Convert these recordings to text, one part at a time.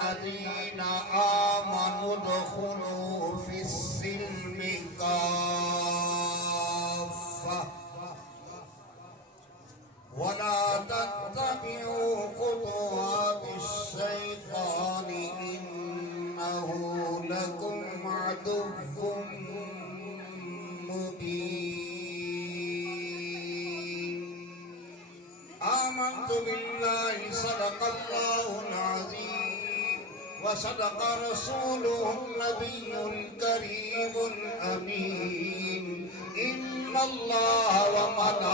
الذين آمنوا ادخلوا في السلم كافة ولا تتبعوا خطوات الشيطان إنه لكم عدو مبين. آمنت بالله صدق الله العظيم وصدق رسوله النبي الكريم الأمين. إن الله وملائكته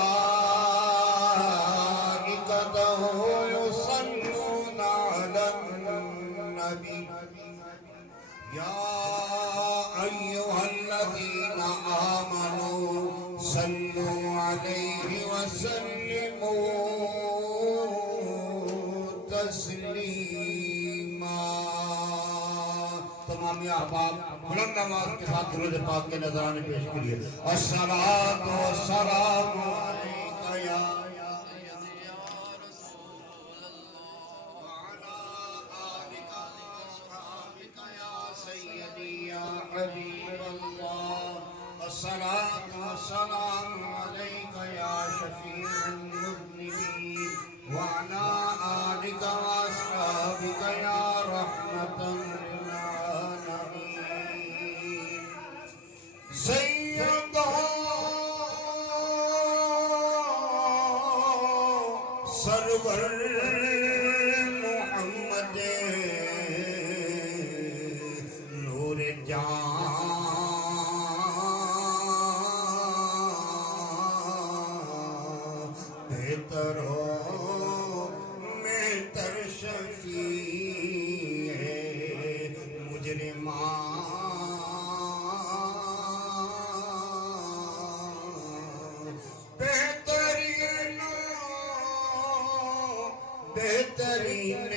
يصلون على النبي يا أيها الذين آمنوا صلوا عليه وسلموا تسليما. تمام احباب بلند آواز کے ساتھ درود پاک کے نذرانے پیش کیجیے. الصلاۃ والسلام علیک یا حبیب اللہ. الصلاۃ والسلام علیک یا شفیع المذنبین وعلی آلک واصحابک یا رحمۃ للعالمین. سیدنا سرور محمد نور جان بہتر میں تر شفیع مجرمان بہترین بہترین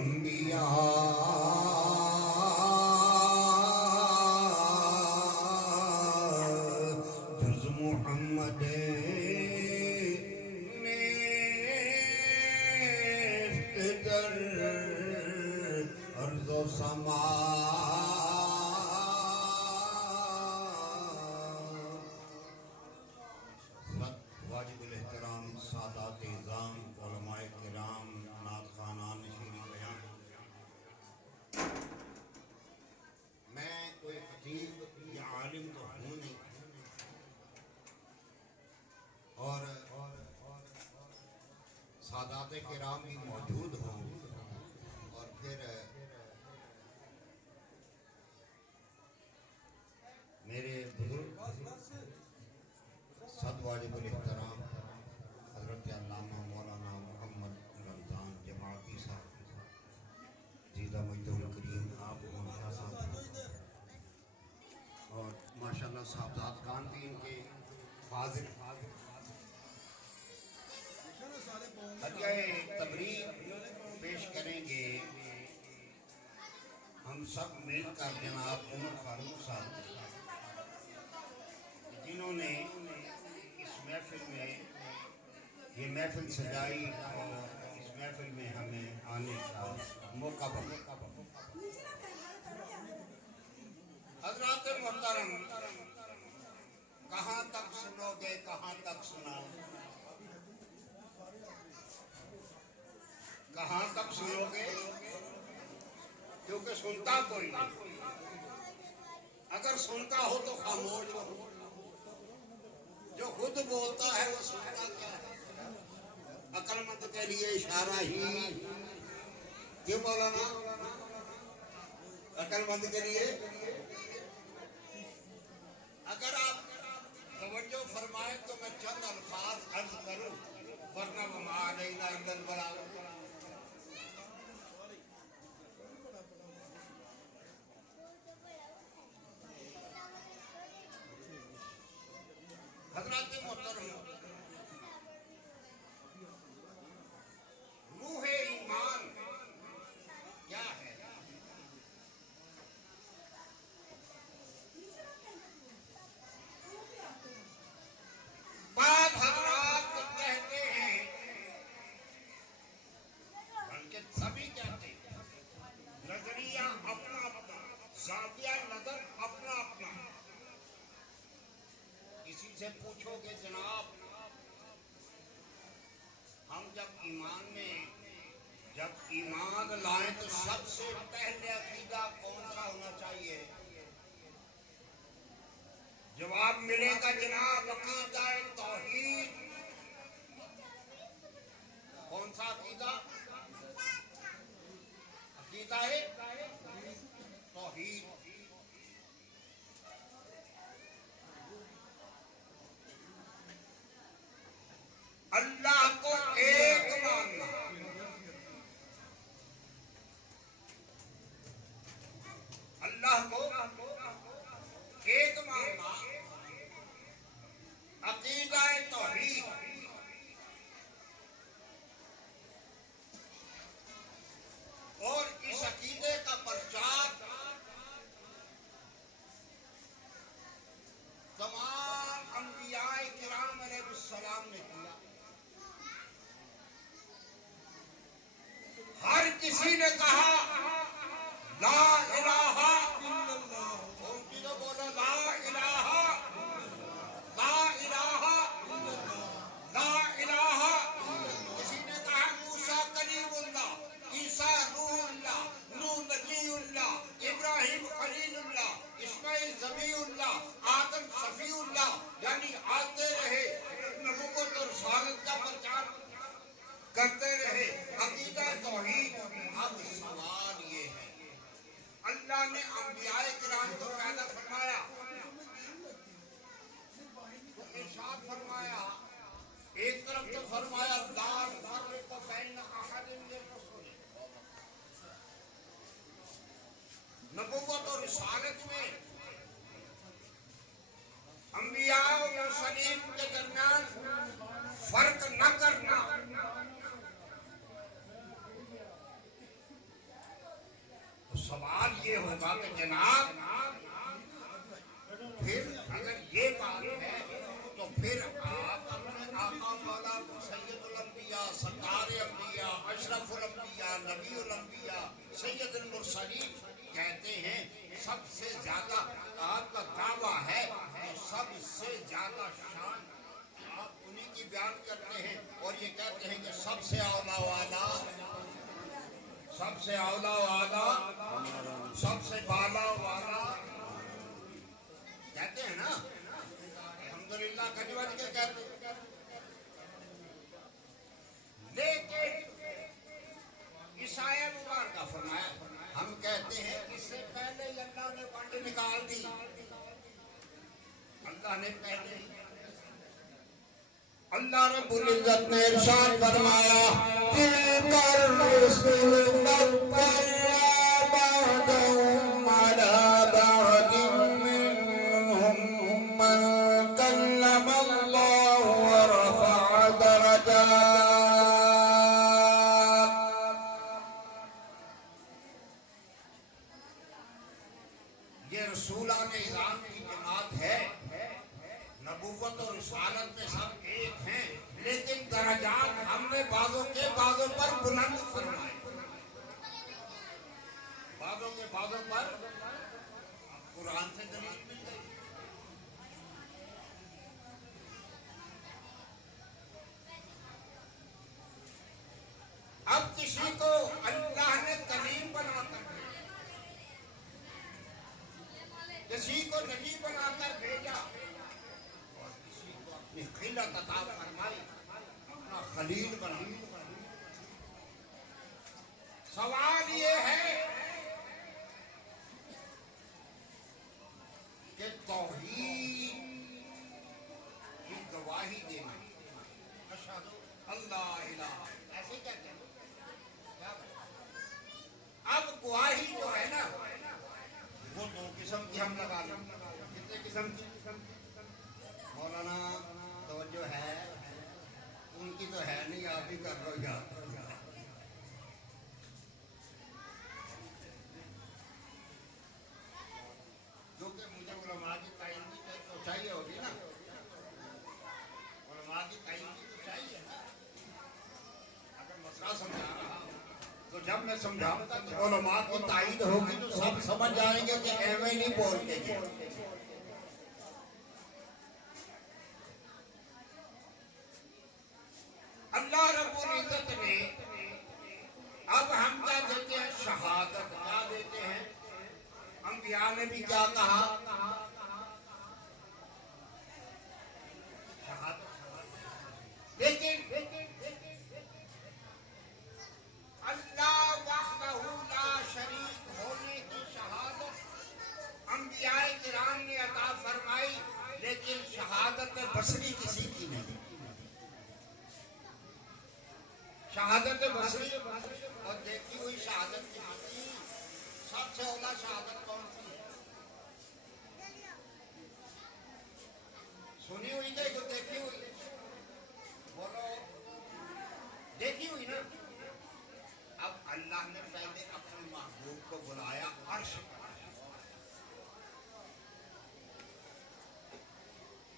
انبیاء جز محمد در ارض و سما. واجب الاحترام سادات اعظام علماء کرام نعت خوانان شیریں بیان. میں کوئی خطیب یا عالم تو ہوں نہیں اور سادات کرام بھی موجود ہوں اور پھر میرے بزرگ صد واجب الاحترام حضرت علامہ مولانا محمد رمضان جماعتی صاحب جیدہ مجد الکریم آپ شاہ صاحب اور ماشاءاللہ صاحبزاد خان بھی ان کے فاضل ہدیہ تبریک پیش کریں گے. ہم سب مل کر جناب عمر فاروق صاحب جنہوں نے اس محفل میں یہ محفل سجائی اور اس محفل میں ہمیں آنے کا موقع بنا. حضرات محترم کہاں تک سنو گے کہاں تک سناؤ کہاں تک سنو گے کیونکہ سنتا کوئی نہیں. اگر سنتا ہو تو خاموش ہو. جو خود بولتا ہے وہ سنتا کیا ہے. عقل مند کے لیے اشارہ ہی کیوں مولانا عقل مند کے لیے. اگر آپ توجہ فرمائیں تو میں چند الفاظ عرض کروں ورنہ وما علینا الا البلاغ. حضرات محترم روح ایمان کیا ہے؟ بعض حضرات کہتے ہیں نہیں کہتے. نظریہ اپنا اپنا, زاویہ نظر اپنا اپنا. کسی سے پوچھو کہ جناب ہم جب ایمان لائیں تو سب سے پہلے عقیدہ کون سا ہونا چاہیے؟ جواب ملے گا جناب عقیدہ توحید. کون سا عقیدہ؟ عقیدہ توحید. اللہ کو ایک ماننا. اللہ کو ایک ماننا عقیدہ توحید. اور اس عقیدے کا پرچار تمام انبیاء کرام علیہ السلام نے کیا. ہر کسی نے کہا لا الہ الا اللہ. کون سی نے بولا لا الہ, لا الہ, لا الہ. کسی نے کہا موسیٰ کلیم اللہ, عیسیٰ روح اللہ, نوح نبی اللہ, ابراہیم خلیل اللہ, اسماعیل ذبیح اللہ, آدم صفی اللہ. یعنی آتے رہے نبوت اور رسالت کا پرچار کرتے رہے. عقیدہ توحید. اب سوال یہ ہے, اللہ نے انبیاء کرام کو پیدا فرمایا, ارشاد فرمایا, ایک طرف تو فرمایا لا نفرق بین احد من الرسل. نبوت اور رسالت میں انبیاء اور مرسلین کے درمیان فرق نہ کرنا. سوال یہ ہوگا کہ جناب پھر اگر یہ بات ہے تو پھر آپ اپنے آقا مولا سید الانبیاء, سردار انبیاء, اشرف الانبیاء, نبی الانبیاء, سید المرسلین کہتے ہیں. سب سے زیادہ آپ کا دعویٰ ہے کہ سب سے زیادہ شان آپ انہی کی بیان کرتے ہیں, اور یہ کہتے ہیں کہ سب سے اولا والا, سب سے اولا والا, سب سے بالا والا کہتے ہیں نا. الحمدللہ کجوت کے کہتے ہیں. لیکن عیسائی مبارکہ فرمایا, ہم کہتے ہیں اس سے پہلے اللہ نے ونڈ نکال دی. اللہ نے پہلے, اللہ رب العزت نے ارشاد فرمایا تلک الرسل فضلنا بعضهم على بعض منهم من كلم الله ورفع درجات. یہ رسولان اعظام کی جماعت ہے. نبوت اور رسالت میں سب ایک ہیں, لیکن درجات ہم نے بعضوں کے بعضوں پر بلند فرمائے, بعضوں کے بعضوں پر. قرآن سے دلیل مل گئی. اب کسی کو اللہ نے کلیم بنا کر بھیجا, کسی کو نبی بنا کر بھیجا, خلت عطا فرمائی, اپنا خلیل بنا. سوال یہ ہے کہ توحید کی گواہی دینا, اشہد اللہ الہ, ایسے کہتے ہیں. اب گواہی جو ہے نا وہ دو قسم کی ہم لگا لیں. کتنے قسم کی؟ مولانا توجہ ہے, ان کی تو ہے نہیں, آپ ہی کر لو یار. کیونکہ مجھے علماء کی تعین تو چاہیے ہوگی نا, علماء کی تعین تو چاہیے نا. اگر مسئلہ سمجھا رہا ہوں تو جب میں میں سمجھاؤں گا کہ علماء کی تائید ہوگی تو سب سمجھ جائیں گے کہ ایویں نہیں بولتے گے. اللہ رب العزت نے اب ہم کیا دیتے ہیں؟ شہادت. کیا دیتے ہیں؟ انبیاء نے بھی کیا کہا؟ شہادت. لیکن اللہ وحدہ لا شریک ہونے کی شہادت انبیاء کرام نے عطا فرمائی، لیکن شہادت بصری کسی کی نہیں. شہادت بصری اور دیکھی ہوئی شہادت کی سب سے اولا شہادت کون سی ہے؟ سنی ہوئی نہیں تو دیکھی ہوئی. بولو دیکھی ہوئی نا. اب اللہ نے پہلے اپنے محبوب کو بلایا عرش پر،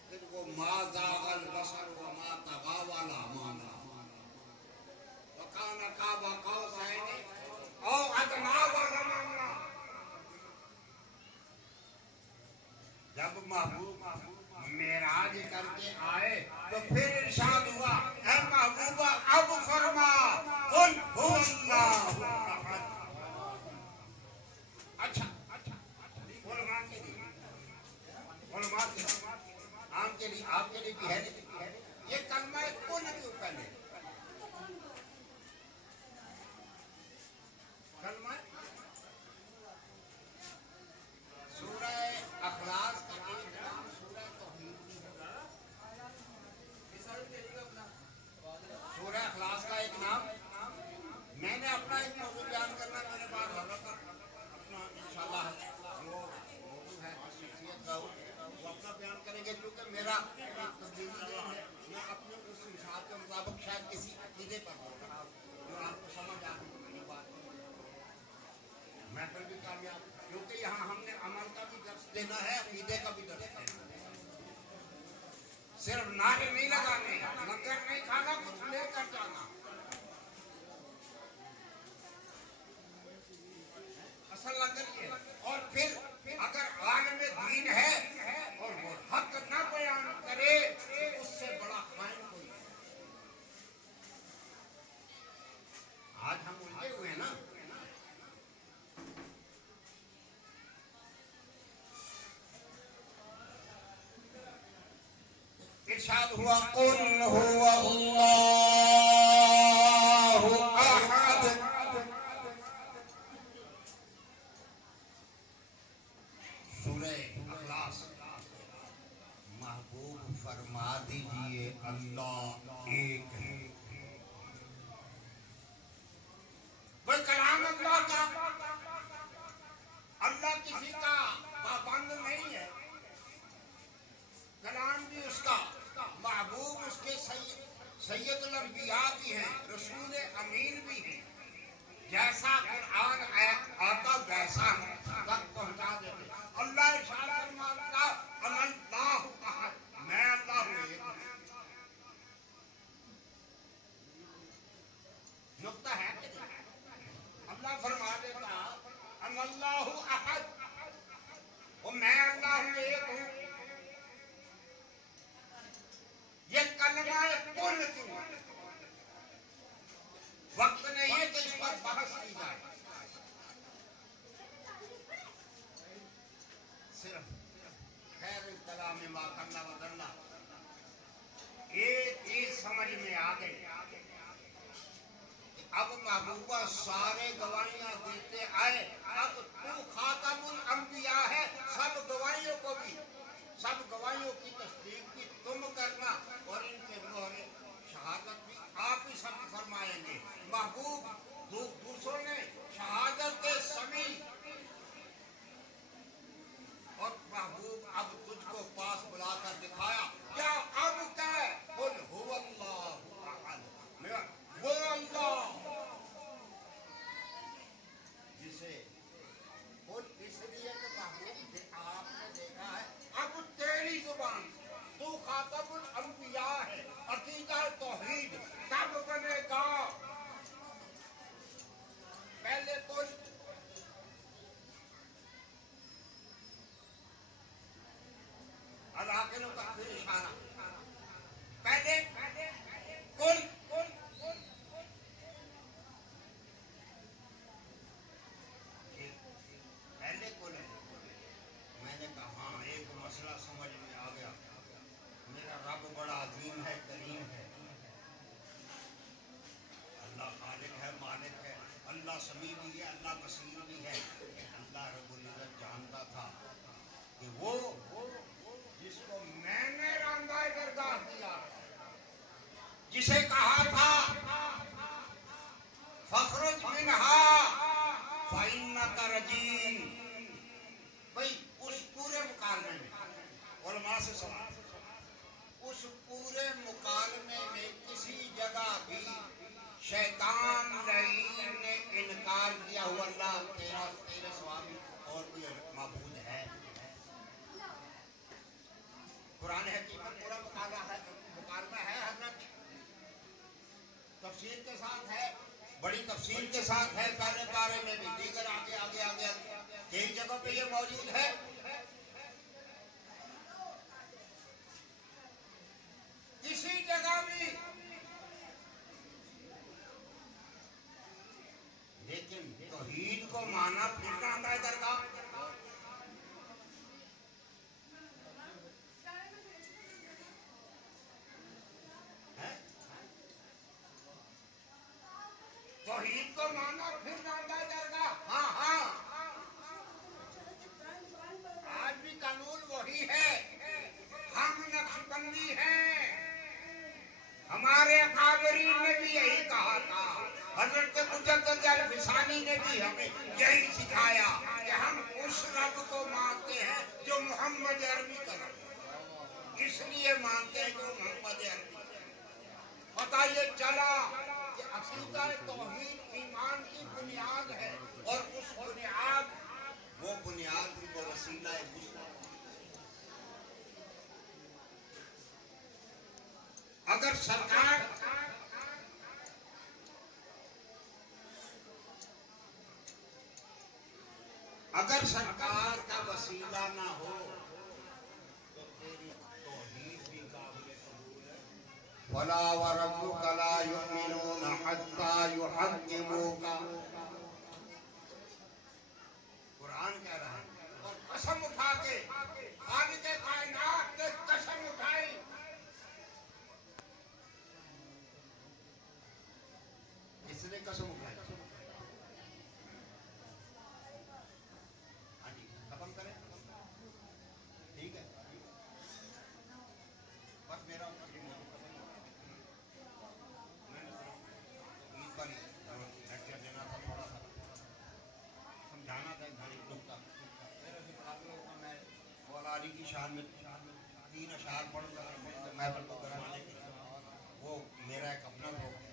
پھر وہ ما زاغ البصر وما طغى والا مانا وکان قاب قوسین او ادنی والا مانا. جب محبوب معراج کر کے آئے تو پھر ارشاد ہوا اے محبوبہ اب فرما قل هو اللہ احد. اچھا علماء کے لیے عام کے لیے آپ کے لیے بھی ہے نہیں یہ کلمہ کون کیوں پہلے کلمہ سورہ اخلاص کا ایک نام سورہ توحید بھی ہے. سورہ اخلاص کا ایک نام. میں نے اپنا ایک موضوع بیان کرنا میرے پاس حضرت اپنا انشاءاللہ وہ موضوع ہے شخصیت کا وہ اپنا بیان کریں گے کیونکہ میرا تبدیلی ذہن ہے. میں اپنے اس حساب کے مطابق شاید کسی عقیدے پر بول رہا ہوں جو آپ کو سمجھ آ رہی بات میں پھر بھی کامیاب کیونکہ یہاں ہم نے عمل کا بھی درس دینا ہے عقیدے کا بھی درس دینا ہے. صرف نعرے نہیں لگانے لنگر نہیں کھانا کچھ لے کر جانا. اصل لنگر یہ اور پھر اگر عالم دین ہے اور وہ حق نہ بیان کرے تو اس سے بڑا خائن کوئی نہیں. آج ہم الجھے ہوئے ہیں نا. ارشاد ہوا قل هو اللہ احد. سورہ اخلاص. محبوب فرما دیجئے اللہ ایک ہے. کوئی کلام اللہ کا اللہ کسی کا پابند نہیں ہے. کلام بھی اس کا محبوب اس کے سید الانبیاء بھی ہیں رسول امین بھی ہیں. جیسا قرآن آتا ویسا تک پہنچا دیتے. اللہ ارشاد فرماتا اللہ احد میں اللہ ہوں ایک. نقطہ ہے کہ اللہ فرما دیتا اللہ احد وہ میں اللہ ہوں ایک ہوں. یہ کلمہ کل کیوں وقت نہیں ہے کہ اس پر بحث کی جائے. صرف خیر الکلام ما کرنا بدلنا ایک چیز سمجھ میں آ گئی. اب محبوبہ سارے گواہیاں دیتے آئے. اب تو خاتم الانبیاء ہے. سب گواہیوں کو بھی سب گواہیوں کی تصدیق بھی تم کرنا اور ان کے مہر شہادت بھی آپ ہی سب فرمائیں گے. محبوب دوسروں نے شہادت سمیع اور محبوب اب تجھ کو پاس بلا کر دکھایا کیا اب کہ قل هو اللہ احد وہ اللہ جسے خود اس لیے کہ محبوب آپ نے دیکھا ہے اب تیری زبان تو خاتم الانبیاء ہے. عقیدہ توحید کب بنے گا؟ اللہ سمیع بھی ہے، اللہ بصیر بھی ہے. اللہ رب العزت جانتا تھا کہ وہ جس کو میں نے راندہ درگاہ کیا، جسے کہا تھا فخرج منہا فإنک رجیم، بھئی اس پورے مکالمے میں علماء سے سوال، اس پورے مکالمے میں کسی جگہ بھی شیطان لعین نے انکار کیا ہوا اللہ تیرے سوا بھی اور کوئی معبود ہے؟ قرآن حکیمت پورا مکالمہ ہے حضرت، تفصیل کے ساتھ ہے، بڑی تفصیل کے ساتھ ہے، پہلے پارے میں بھی، دیگر آگے آگے آگے کئی جگہ پہ یہ موجود ہے. کسی جگہ بھی، لیکن توحید کو مانا پھر راندہ درگاہ. توحید کو مانا پھر راندہ درگاہ. ہاں ہاں، آج بھی قانون وہی ہے. ہم نقشبندی ہیں، ہمارے اکابرین نے بھی یہی کہا تھا، حضرت مجدد الفسانی نے بھی ہمیں یہی سکھایا کہ ہم اس رب کو مانتے ہیں جو محمد عربی کا رب ہے، اس لیے مانتے ہیں جو محمد عربی کا. پتہ یہ چلا کہ عقیدہ توحید ایمان کی بنیاد ہے، اور اس بنیاد، وہ بنیاد کو وسیلہ مسلم. اگر سرکار کا وسیلہ نہ ہو تو تیری توحید بھی قابل قبول ہے. وَلَا وَرَبُّكَ لَا يُؤْمِنُونَ حَتَّى يُحَكِّمُوكَ، قرآن کہہ رہا ہے. اور قسم اٹھا کے خالق کائنات نے قسم اٹھائی. اس نے قسم اٹھائی. ہاں جی، ختم کریں، ٹھیک ہے. بس میرا عید پر لیکچر دینا تھا، تھوڑا سا سمجھانا تھا ایک نقطہ. میرے سے بڑا میں مولا علی کی شان میں 3 اشعار پڑھ کر محفل کو کروانے کے لیے، وہ میرا ایک اپنا لوگ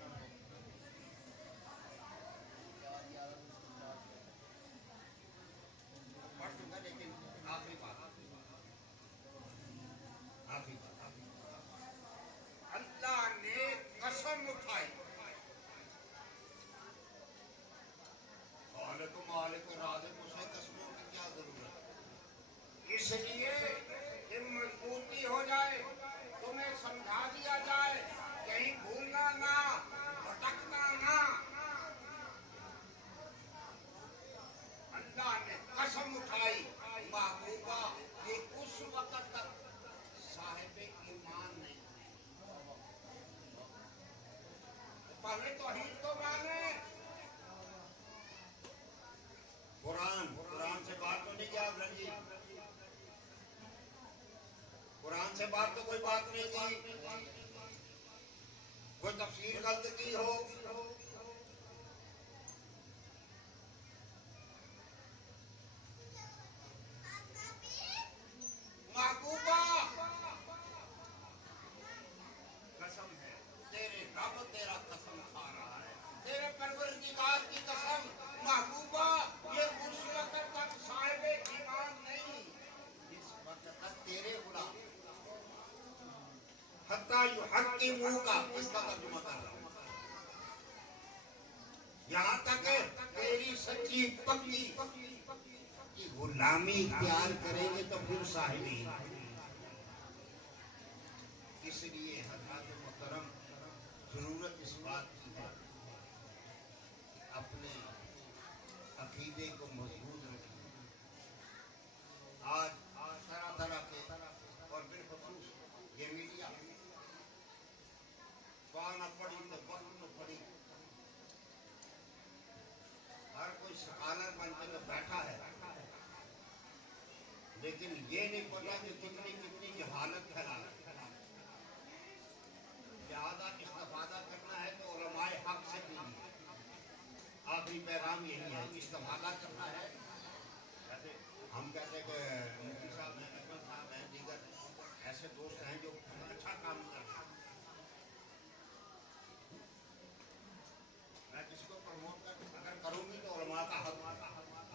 پڑھ چکا، لیکن آخری بات اللہ نے قسم اٹھائی. خالق مالک رازق، اسے قسموں کی کیا ضرورت؟ اس لیے کہ مضبوطی ہو جائے، تمہیں سمجھا دیا جائے، کہیں بھولنا نہ، بھٹکنا نہ. اللہ نے قسم اٹھائی، محبوبہ یہ اس وقت تک صاحب ایمان نہیں ہے. پہلے توحید کو مانے. قرآن سے بات تو نہیں کیا رنجی، قرآن سے بات تو کوئی بات نہیں کی. کوئی تفسیر غلط کی ہو، محبوبہ قسم ہے، تیرے رب تیرا قسم کھا رہا ہے، تیرے پروردگار کی قسم. محبوبہ یہ اس وقت تک صاحب ایمان نہیں جس وقت تک تیرے غلام حتیٰ یحکموک، اس کا ترجمہ کر رہا ہوں، یہاں تک تیری سچی پکی کی غلامی اختیار کریں گے تو پھر صاحب ایمان. اس لیے حضرات محترم ضرورت اس بات کی ہے کہ اپنے عقیدے کو مضبوط رکھیں. آج طرح طرح کے اور بالخصوص یہ میڈیا کون پڑھی تو وقت تو پڑھی، لیکن یہ نہیں پتا کہ کتنی کتنی جہالت پھیلا ہے. لہٰذا استفادہ کرنا ہے تو علماء حق سے کیجیے. آخری پیغام یہی ہے، استفادہ کرنا ہے. جیسے ہم کہتے ہیں کہ مفتی صاحب ہیں، احمد صاحب ہیں، دیگر ایسے دوست ہیں جو اچھا کام کر رہے ہیں. میں کسی کو پروموٹ اگر کروں گی تو علماء کا حق ہے.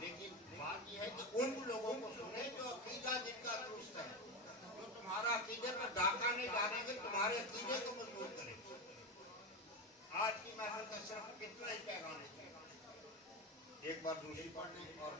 لیکن بات یہ ہے کہ ان لوگوں کو سنیں جو عقیدہ جن کا درست ہے، جو تمہارا عقیدے پر ڈاکہ نہیں ڈالیں گے، تمہارے عقیدے کو مضبوط کریں گے. آج کی محفل کا صرف اتنا ہی پیغام ہے. ایک بار دوسری پڑھنے اور